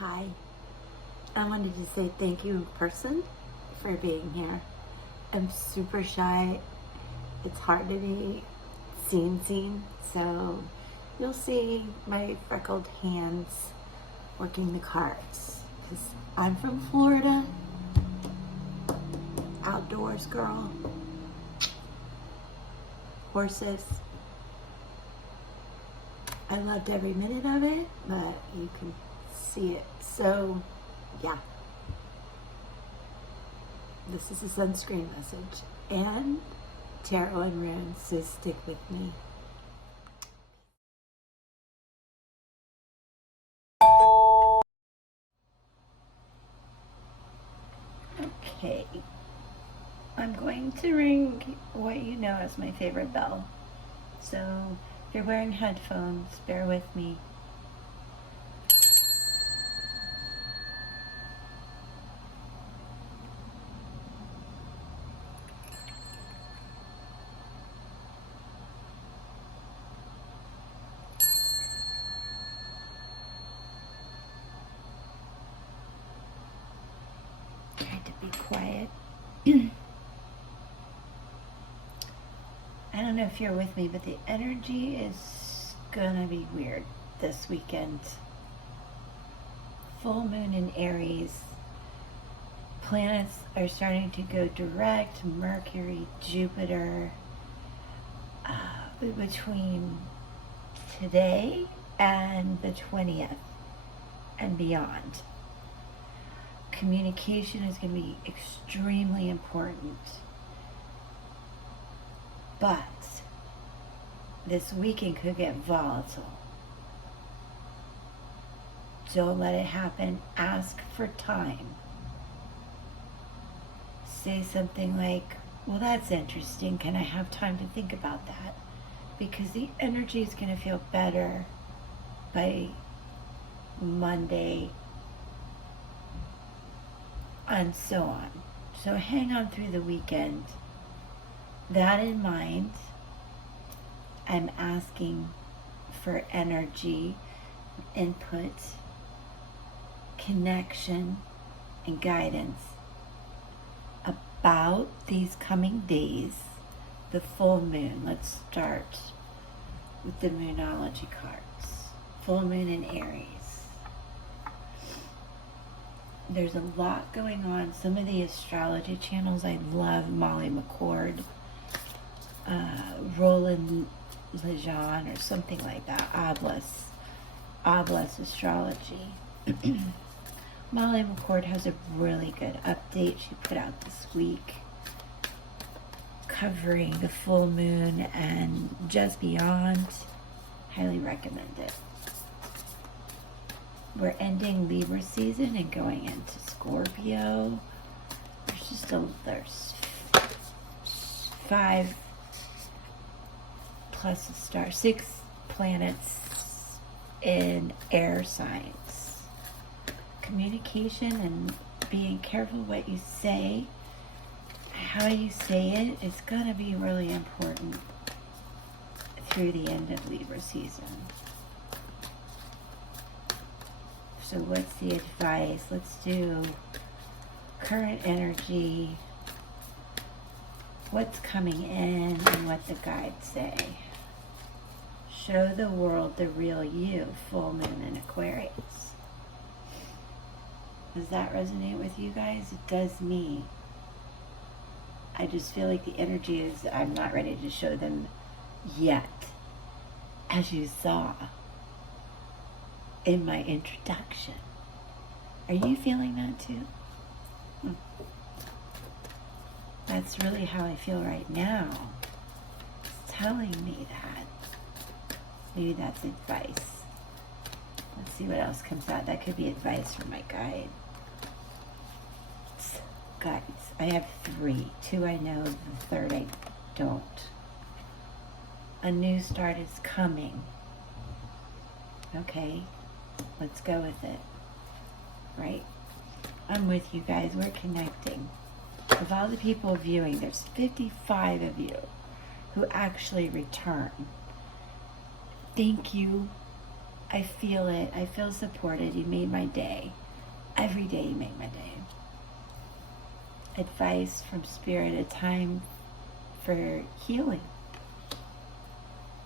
Hi. I wanted to say thank you in person for being here. I'm super shy. It's hard to be seen, so you'll see my freckled hands working the cards. Because I'm from Florida, outdoors girl, horses. I loved every minute of it, but you can see it. So, yeah. This is a sunscreen message and tarot and runes, so stick with me. Okay. I'm going to ring what you know as my favorite bell. So, if you're wearing headphones, bear with me. Try to be quiet. I don't know if you're with me, but the energy is gonna be weird this weekend. Full moon in Aries. Planets are starting to go direct. Mercury, Jupiter, between today and the 20th and beyond. Communication is going to be extremely important. But this weekend could get volatile. Don't let it happen. Ask for time. Say something like, well, that's interesting. Can I have time to think about that? Because the energy is going to feel better by Monday and so on. So hang on through the weekend. That in mind, I'm asking for energy, input, connection, and guidance about these coming days. The full moon. Let's start with the Moonology cards. Full moon in Aries. There's a lot going on. Some of the astrology channels I love. Molly McCord, Roland Lejeune, or something like that. Oblas Astrology. Molly McCord has a really good update she put out this week covering the full moon and just beyond. Highly recommend it. We're ending Libra season and going into Scorpio. There's 5 plus a star, 6 planets in air signs. Communication and being careful what you say, how you say it is going to be really important through the end of Libra season. So what's the advice? Let's do current energy, what's coming in, and what the guides say. Show the world the real you, full moon in Aquarius. Does that resonate with you guys? It does me. I just feel like the energy is, I'm not ready to show them yet, as you saw in my introduction. Are you feeling that too? That's really how I feel right now. It's telling me that. Maybe that's advice. Let's see what else comes out. That could be advice from my guide. Guides. I have 3. 2 I know, the 3rd I don't. A new start is coming. Okay, let's go with it. Right? I'm with you guys. We're connecting. Of all the people viewing, there's 55 of you who actually return. Thank you. I feel it. I feel supported. You made my day. Every day you make my day. Advice from Spirit, a time for healing.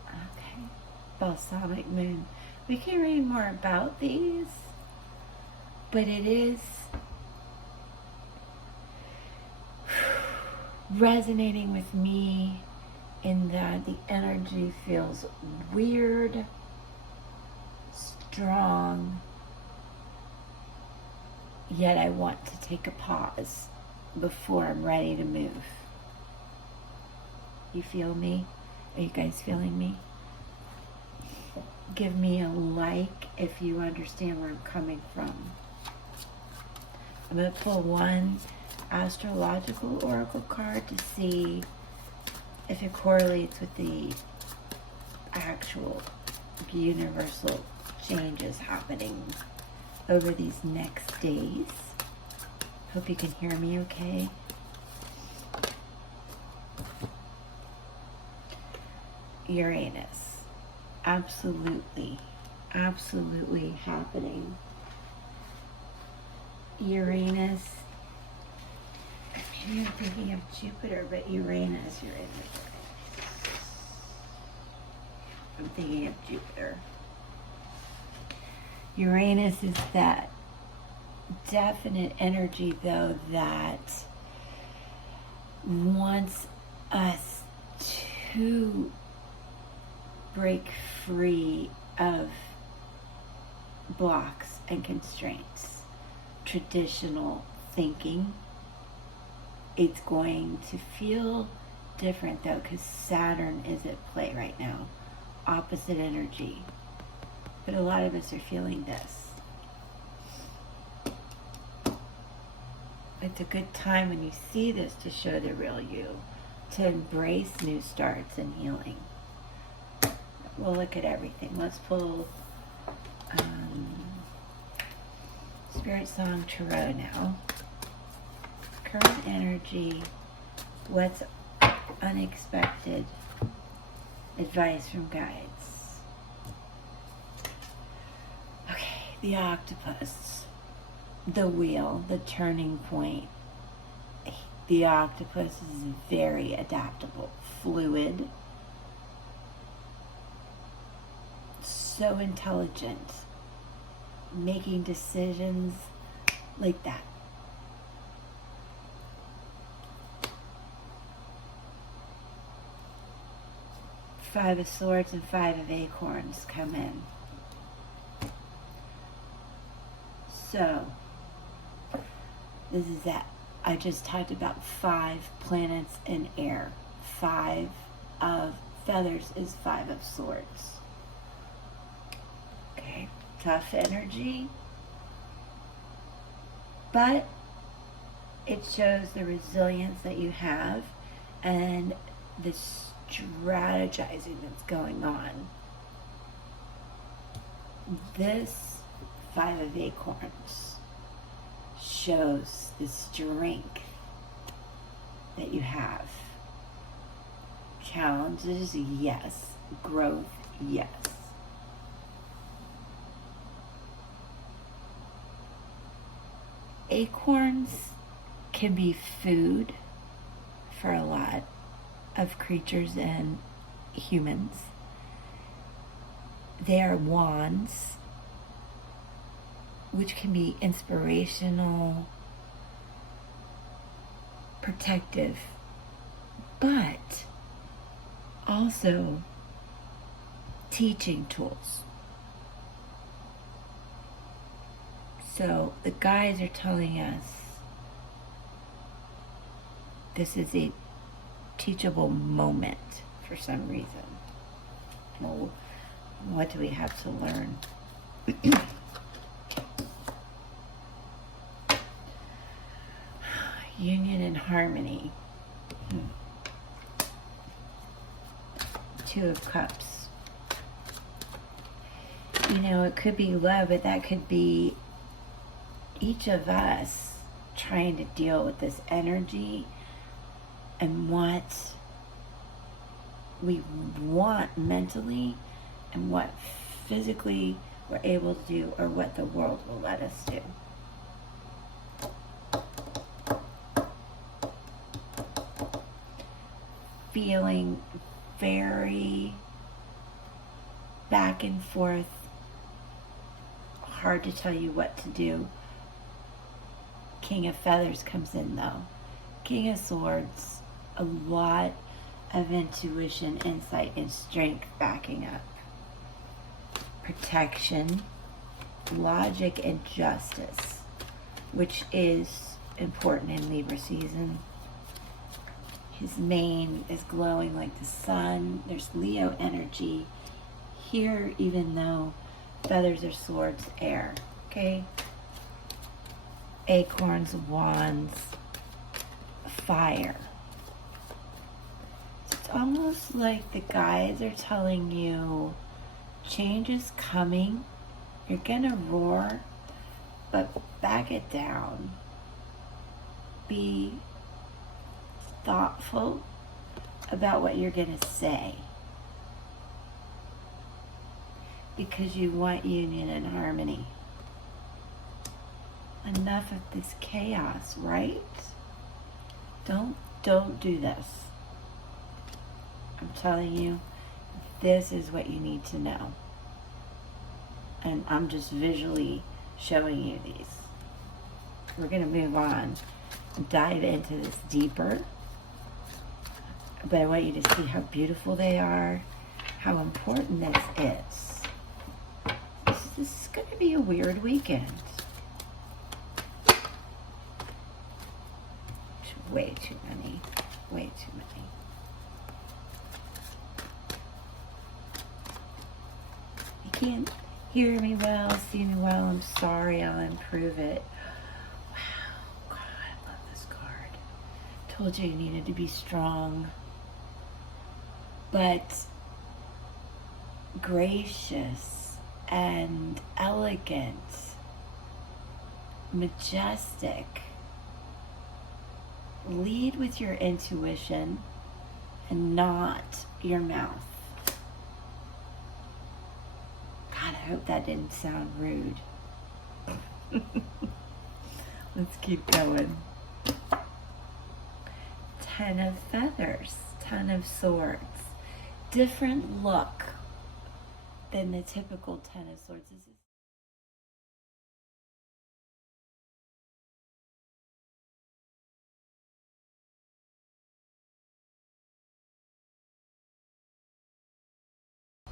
Okay. Balsamic moon. We can read more about these, but it is resonating with me in that the energy feels weird, strong, yet I want to take a pause before I'm ready to move. You feel me? Are you guys feeling me? Give me a like if you understand where I'm coming from. I'm going to pull one astrological oracle card to see if it correlates with the actual universal changes happening over these next days. Hope you can hear me okay. Uranus. Absolutely happening. Uranus. Maybe I'm thinking of Jupiter, but Uranus. I'm thinking of Jupiter. Uranus is that definite energy, though, that wants us to break free of blocks and constraints, traditional thinking. It's going to feel different, though, because Saturn is at play right now. Opposite energy. But a lot of us are feeling this. It's a good time when you see this to show the real you, to embrace new starts and healing. We'll look at everything. Let's pull Spirit Song Tarot now. Current energy. What's unexpected? Advice from guides. Okay, the octopus. The wheel, the turning point. The octopus is very adaptable, fluid, so intelligent, making decisions like that. Five of Swords and Five of Acorns come in. So, this is that. I just talked about 5 planets in air. 5 of feathers is 5 of swords. Okay, tough energy. But it shows the resilience that you have and the strategizing that's going on. This 5 of Acorns shows the strength that you have. Challenges, yes. Growth, yes. Acorns can be food for a lot of creatures and humans. They are wands, which can be inspirational, protective, but also teaching tools. So the guides are telling us this is a teachable moment for some reason. Well, what do we have to learn? Union and harmony. 2 of Cups. You know, it could be love, but that could be each of us trying to deal with this energy and what we want mentally and what physically we're able to do or what the world will let us do. Feeling very back and forth, hard to tell you what to do. King of Feathers comes in though. King of Swords, a lot of intuition, insight, and strength backing up. Protection, logic, and justice, which is important in Libra season. His mane is glowing like the sun. There's Leo energy here, even though feathers are swords, air. Okay? Acorns, wands, fire. So it's almost like the guides are telling you change is coming. You're gonna roar, but back it down. Be thoughtful about what you're gonna say, because you want union and harmony. Enough of this chaos, right? Don't do this. I'm telling you, this is what you need to know. And I'm just visually showing you these. We're gonna move on and dive into this deeper. But I want you to see how beautiful they are, how important this is. This is gonna be a weird weekend. Way too many. Way too many. You can't hear me well, see me well. I'm sorry, I'll improve it. Wow, God, I love this card. Told you needed to be strong. But gracious and elegant, majestic. Lead with your intuition and not your mouth. God, I hope that didn't sound rude. Let's keep going. 10 of Feathers, 10 of Swords. Different look than the typical 10 of Swords.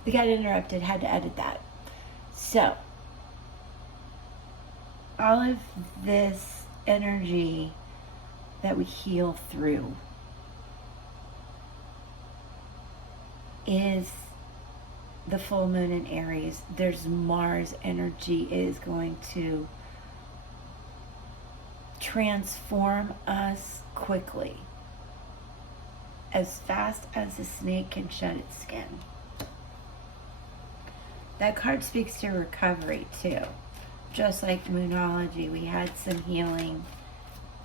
We got interrupted, had to edit that. So, all of this energy that we heal through is the full moon in Aries. There's Mars energy is going to transform us quickly, as fast as a snake can shed its skin. That card speaks to recovery too. Just like Moonology, we had some healing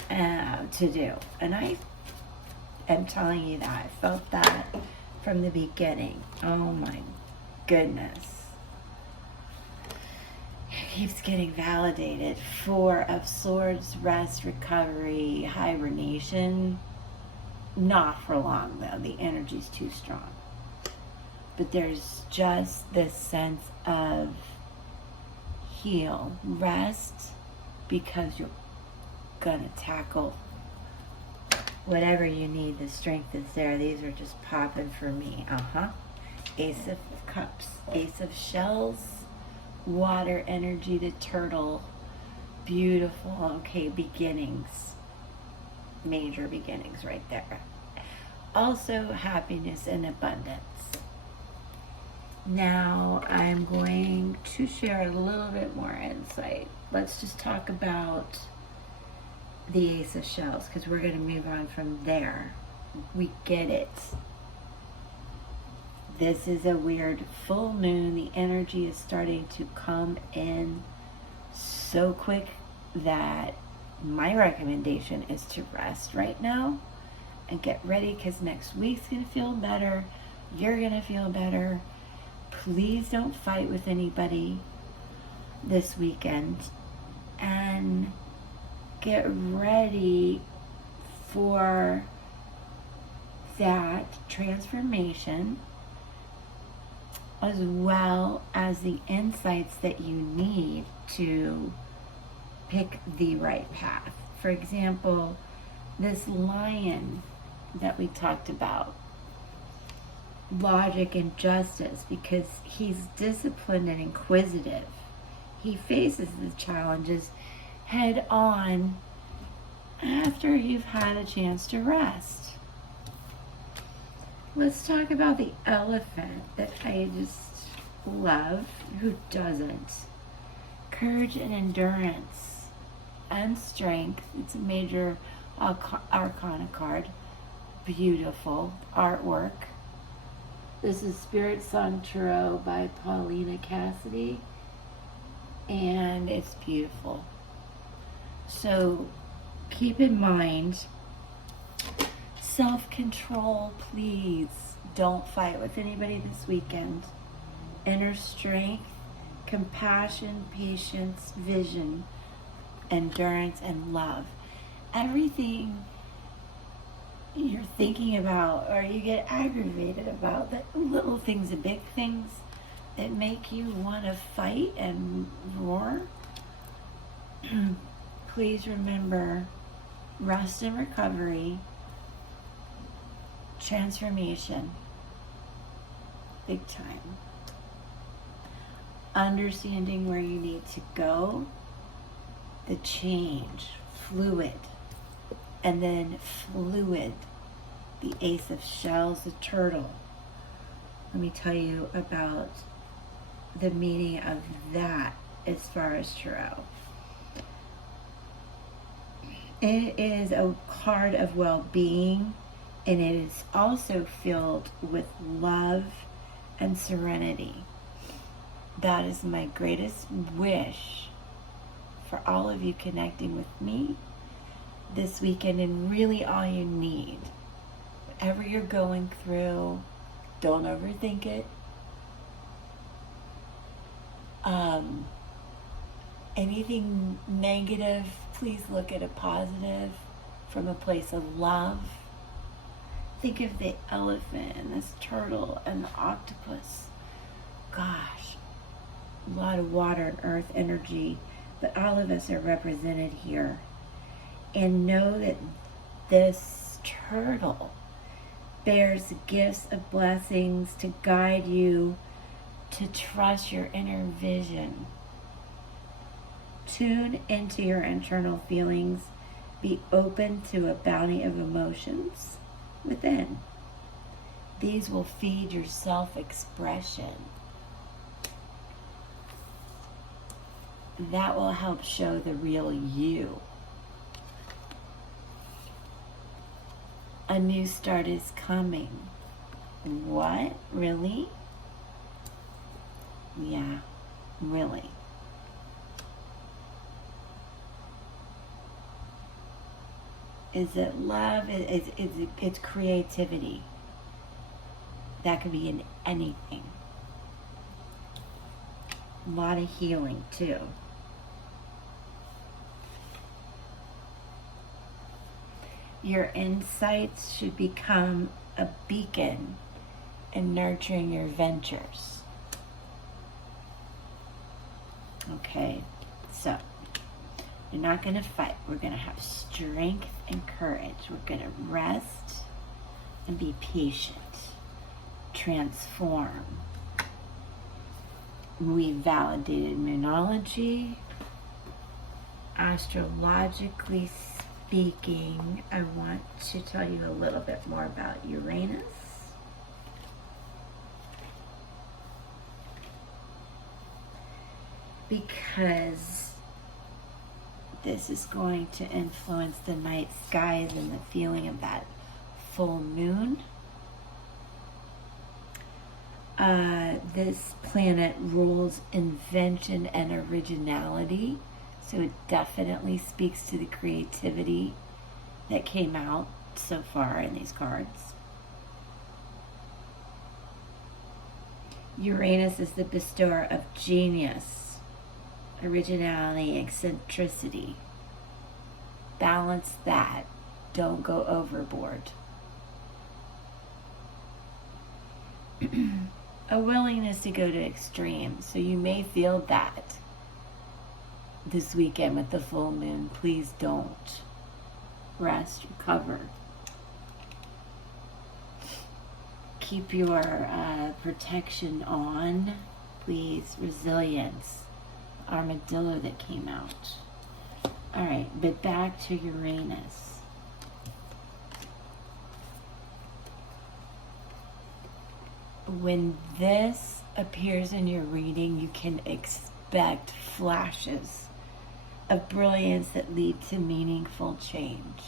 to do. And I am telling you that. I felt that from the beginning. Oh my goodness. It keeps getting validated. 4 of Swords, rest, recovery, hibernation. Not for long though. The energy's too strong. But there's just this sense of heal, rest, because you're gonna tackle whatever you need. The strength is there. These are just popping for me. Ace of Cups, Ace of Shells, water energy, the turtle. Beautiful. Okay, beginnings. Major beginnings right there. Also happiness and abundance. Now I'm going to share a little bit more insight. Let's just talk about the Ace of Shells, because we're going to move on from there. We get it. This is a weird full moon. The energy is starting to come in so quick that my recommendation is to rest right now and get ready, because next week's going to feel better. You're going to feel better. Please don't fight with anybody. this weekend and get ready for that transformation, as well as the insights that you need to pick the right path. For example, this lion that we talked about, logic and justice, because he's disciplined and inquisitive. He faces the challenges head on after you've had a chance to rest. Let's talk about the elephant that I just love. Who doesn't? Courage and endurance and strength. It's a major arcana card. Beautiful artwork. This is Spirit Song Tarot by Paulina Cassidy, and it's beautiful. So keep in mind, self-control, please. Don't fight with anybody this weekend. Inner strength, compassion, patience, vision, endurance, and love. Everything you're thinking about or you get aggravated about, the little things, the big things that make you want to fight and roar, please remember rest and recovery, transformation, big time. Understanding where you need to go, the change, fluid, and then fluid, the Ace of Shells, the turtle. Let me tell you about the meaning of that as far as tarot. It is a card of well-being, and it is also filled with love and serenity. That is my greatest wish for all of you connecting with me this weekend, and really all you need. Whatever you're going through, don't overthink it. Anything negative, please look at a positive from a place of love. Think of the elephant and this turtle and the octopus. Gosh, a lot of water and earth energy, but all of us are represented here. And know that this turtle bears gifts of blessings to guide you to trust your inner vision. Tune into your internal feelings. Be open to a bounty of emotions within. These will feed your self-expression. That will help show the real you. A new start is coming. What? Really? Yeah, really. Is it love? It's creativity. That could be in anything. A lot of healing too. Your insights should become a beacon in nurturing your ventures. Okay, so you're not going to fight. We're going to have strength and courage. We're going to rest and be patient. Transform. We validated moonology. Astrologically speaking, I want to tell you a little bit more about Uranus. Because this is going to influence the night skies and the feeling of that full moon. This planet rules invention and originality, so it definitely speaks to the creativity that came out so far in these cards. Uranus is the bestower of genius, originality, eccentricity. Balance that. Don't go overboard. A willingness to go to extremes. So you may feel that this weekend with the full moon. Please don't. Rest, recover. Keep your protection on. Please, resilience. Armadillo that came out. All right, but back to Uranus. When this appears in your reading, you can expect flashes of brilliance that lead to meaningful change.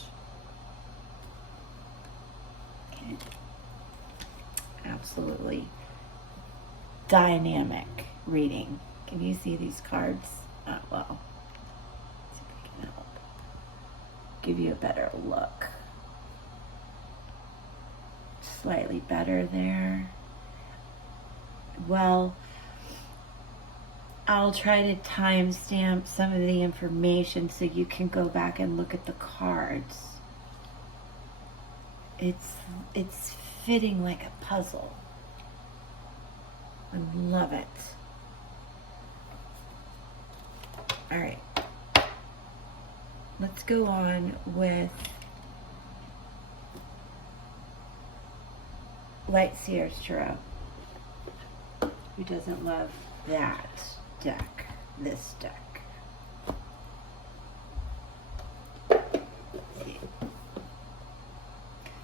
Okay. Absolutely dynamic reading. Can you see these cards? Well, let's see if I can help give you a better look. Slightly better there. Well, I'll try to timestamp some of the information so you can go back and look at the cards. It's fitting like a puzzle. I love it. All right. Let's go on with Light Seer's Tarot. Who doesn't love that deck? This deck.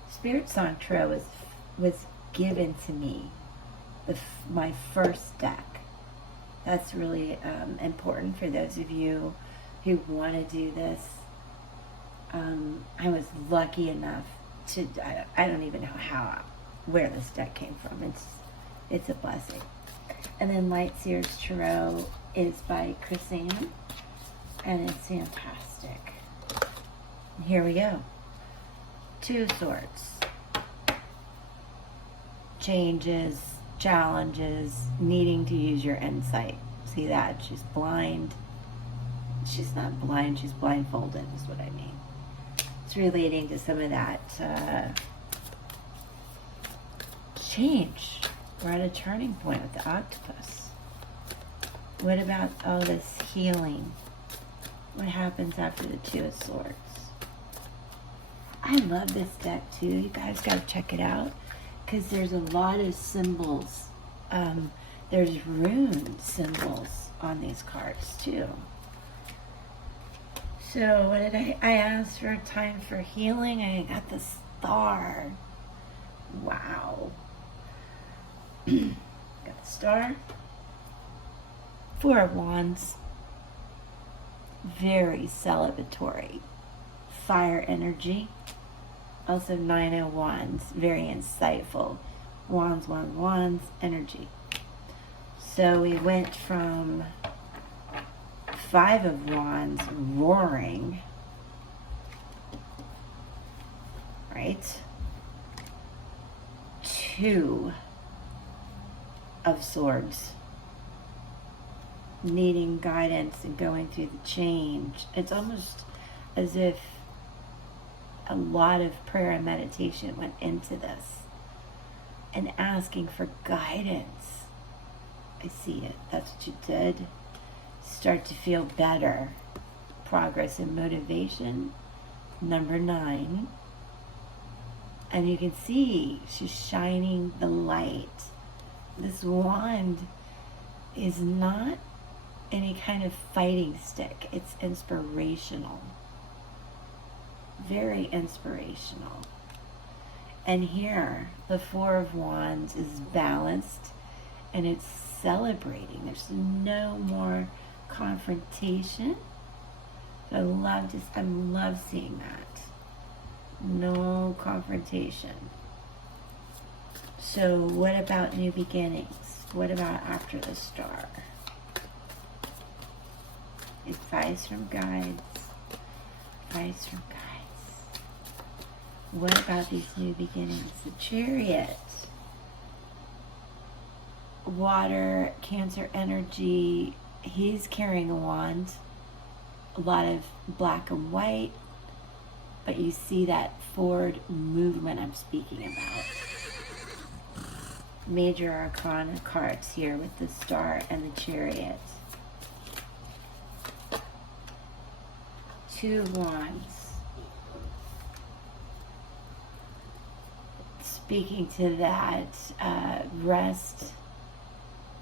Spirit Song Tarot was given to me, my first deck. That's really important for those of you who want to do this. I was lucky enough to, I don't even know where this deck came from. It's a blessing. And then Light Seer's Tarot is by Chrisanne, and it's fantastic. Here we go. Two of Swords. Changes, challenges, needing to use your insight. See that? She's blind. She's not blind, she's blindfolded is what I mean. It's relating to some of that change. We're at a turning point with the octopus. What about all this healing? What happens after the Two of Swords? I love this deck too. You guys got to check it out because there's a lot of symbols. There's rune symbols on these cards too. So what did I asked for? Time for healing. I got the Star. Wow. Got the Star. Four of Wands. Very celebratory. Fire energy. Also Nine of Wands. Very insightful. Wands, wands, wands. Energy. So we went from Five of Wands roaring. Right? Two of Swords, needing guidance and going through the change. It's almost as if a lot of prayer and meditation went into this and asking for guidance. I see it. That's what you did. Start to feel better. Progress and motivation. Number 9. And you can see she's shining the light. This wand is not any kind of fighting stick. It's inspirational. Very inspirational. And here, the Four of Wands is balanced and it's celebrating. There's no more confrontation. I love seeing that. No confrontation. So what about new beginnings? What about after the Star? Advice from guides. Advice from guides. What about these new beginnings? The Chariot. Water, Cancer energy. he's carrying a wand, a lot of black and white, but you see that forward movement I'm speaking about. Major Arcana cards here with the Star and the Chariot. Two of Wands. Speaking to that rest,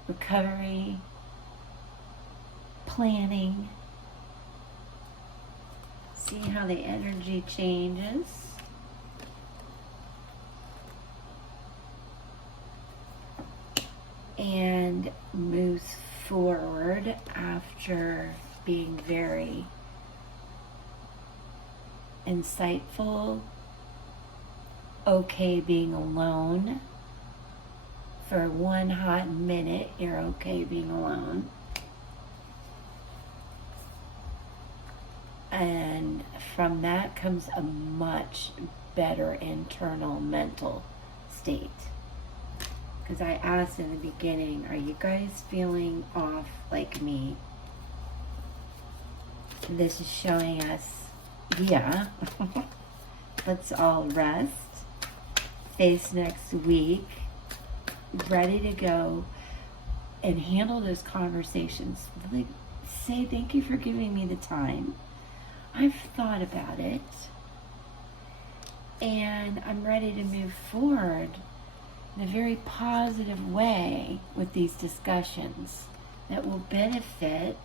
recovery, planning. See how the energy changes. And moves forward after being very insightful, okay being alone. For one hot minute, you're okay being alone. And from that comes a much better internal mental state. Because I asked in the beginning, are you guys feeling off like me? This is showing us, yeah, let's all rest, face next week, ready to go and handle those conversations. Really say thank you for giving me the time. I've thought about it and I'm ready to move forward in a very positive way with these discussions that will benefit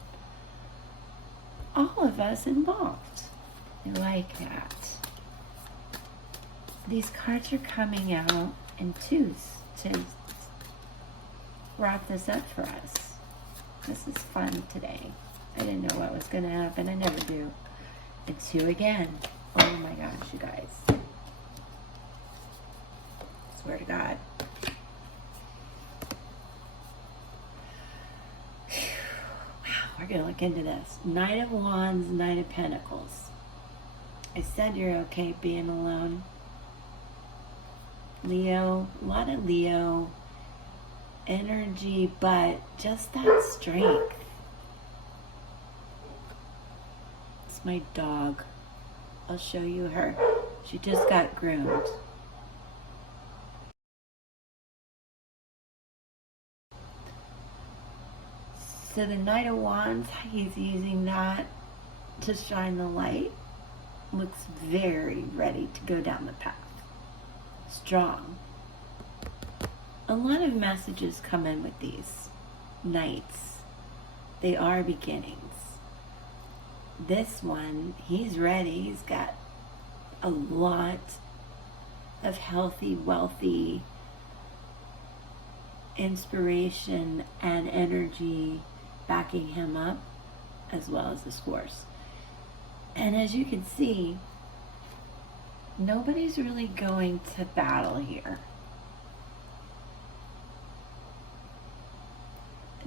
all of us involved. I like that. These cards are coming out in twos to wrap this up for us. This is fun today. I didn't know what was going to happen. I never do. And two again. Oh my gosh, you guys. Swear to God. Wow, we're going to look into this. Knight of Wands, Knight of Pentacles. I said you're okay being alone. Leo, a lot of Leo energy, but just that strength. It's my dog. I'll show you her. She just got groomed. So the Knight of Wands, he's using that to shine the light. Looks very ready to go down the path. Strong. A lot of messages come in with these knights. They are beginnings. This one, he's ready. He's got a lot of healthy, wealthy inspiration and energy backing him up, as well as this horse. And as you can see, nobody's really going to battle here.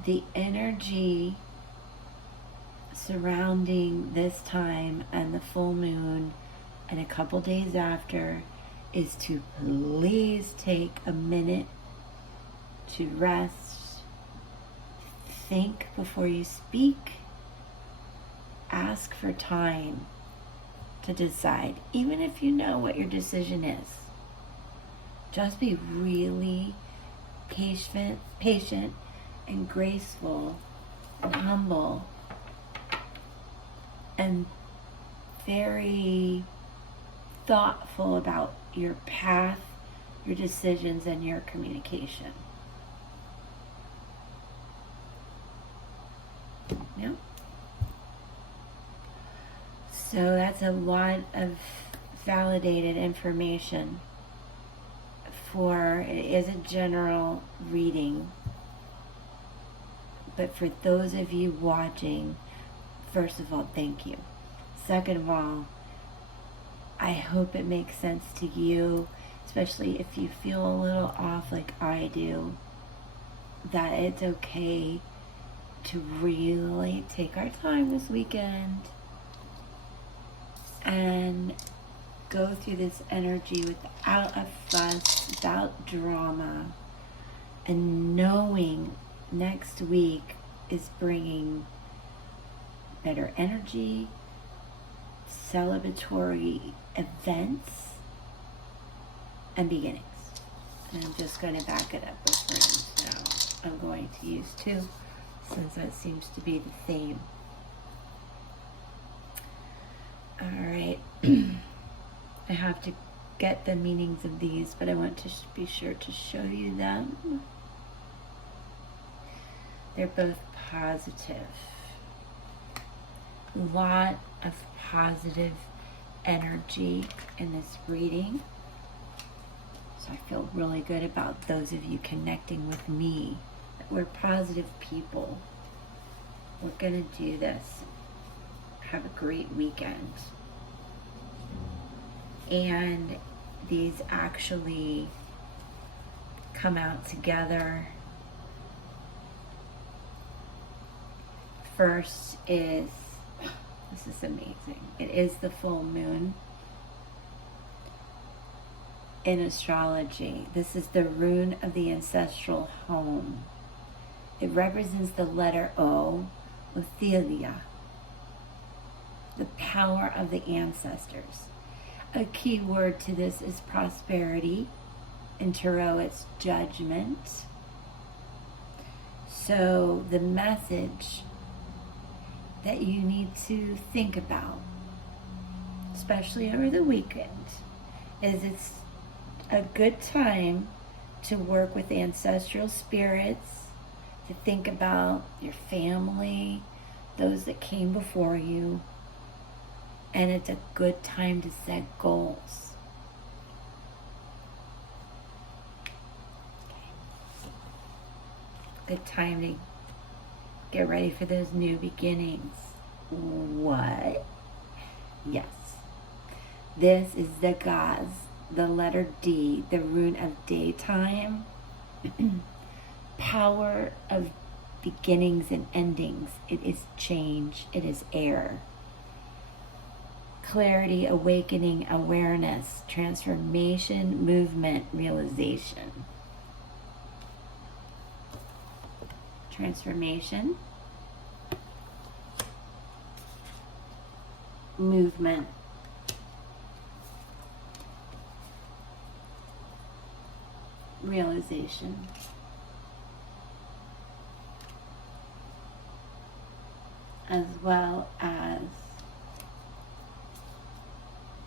The energy surrounding this time and the full moon and a couple days after is to please take a minute to rest, think before you speak, ask for time to decide, even if you know what your decision is. Just be really patient and graceful and humble and very thoughtful about your path, your decisions, and your communication. Yeah. So that's a lot of validated information for, it is a general reading. But for those of you watching, first of all, thank you. Second of all, I hope it makes sense to you, especially if you feel a little off like I do, that it's okay to really take our time this weekend and go through this energy without a fuss, without drama, and knowing next week is bringing better energy, celebratory events, and beginnings. And I'm just going to back it up with runes now. I'm going to use 2 since that seems to be the theme. Alright, I have to get the meanings of these, but I want to be sure to show you them. They're both positive. A lot of positive energy in this reading. So I feel really good about those of you connecting with me. We're positive people. We're going to do this. Have a great weekend. And these actually come out together. First is, this is amazing. It is the full moon in astrology. This is the rune of the ancestral home. It represents the letter O, Othelia, the power of the ancestors. A key word to this is prosperity. In Tarot, it's judgment. So the message that you need to think about, especially over the weekend, is it's a good time to work with ancestral spirits, to think about your family, those that came before you, and it's a good time to set goals. Good time to get ready for those new beginnings. What? Yes. This is the Gaz, the letter D, the rune of daytime, power of beginnings and endings. It is change. It is air. Clarity, awakening, awareness, transformation, movement, realization. Transformation, movement, realization. As well as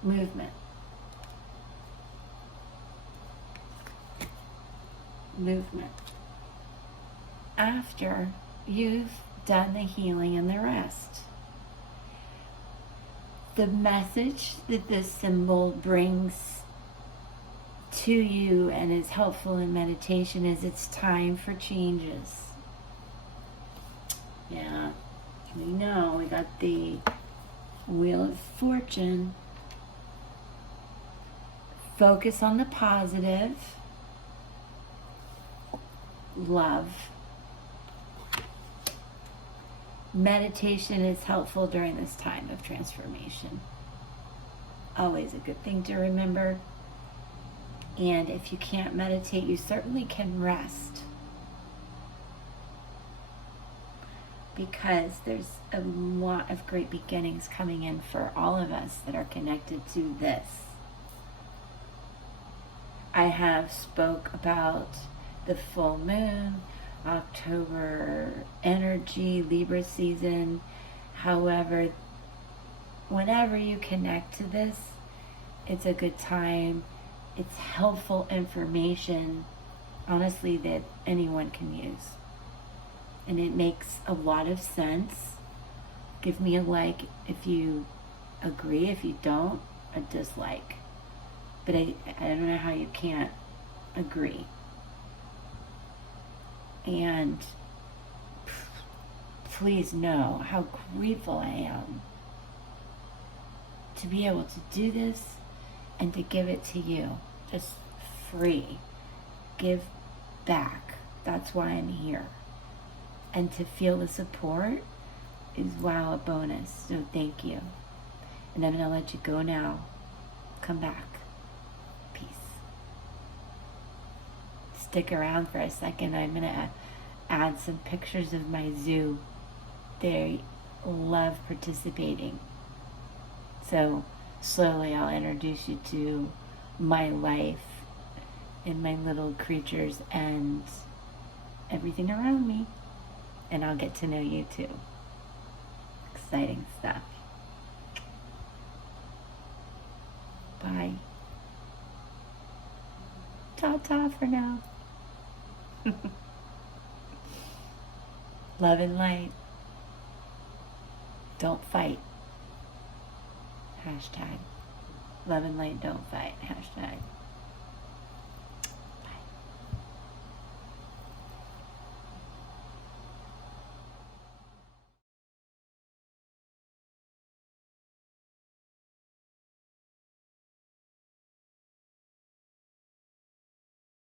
movement. Movement. After you've done the healing and the rest. The message that this symbol brings to you and is helpful in meditation is it's time for changes. Yeah, we know we got the Wheel of Fortune. Focus on the positive. Love. Meditation is helpful during this time of transformation. Always a good thing to remember. And if you can't meditate, you certainly can rest. Because there's a lot of great beginnings coming in for all of us that are connected to this. I have spoke about the full moon, October energy, Libra season. However, whenever you connect to this, it's a good time. It's helpful information, honestly, that anyone can use. And it makes a lot of sense. Give me a like if you agree. If you don't, a dislike. But I don't know how you can't agree. And please know how grateful I am to be able to do this and to give it to you. Just free. Give back. That's why I'm here. And to feel the support is, wow, a bonus. So thank you. And I'm going to let you go now. Come back. Peace. Stick around for a second. I'm going to add some pictures of my zoo. They love participating. So slowly I'll introduce you to my life and my little creatures and everything around me. And I'll get to know you too. Exciting stuff. Bye. Ta-ta for now. Love and light. Don't fight. Hashtag. Love and light, don't fight. Hashtag.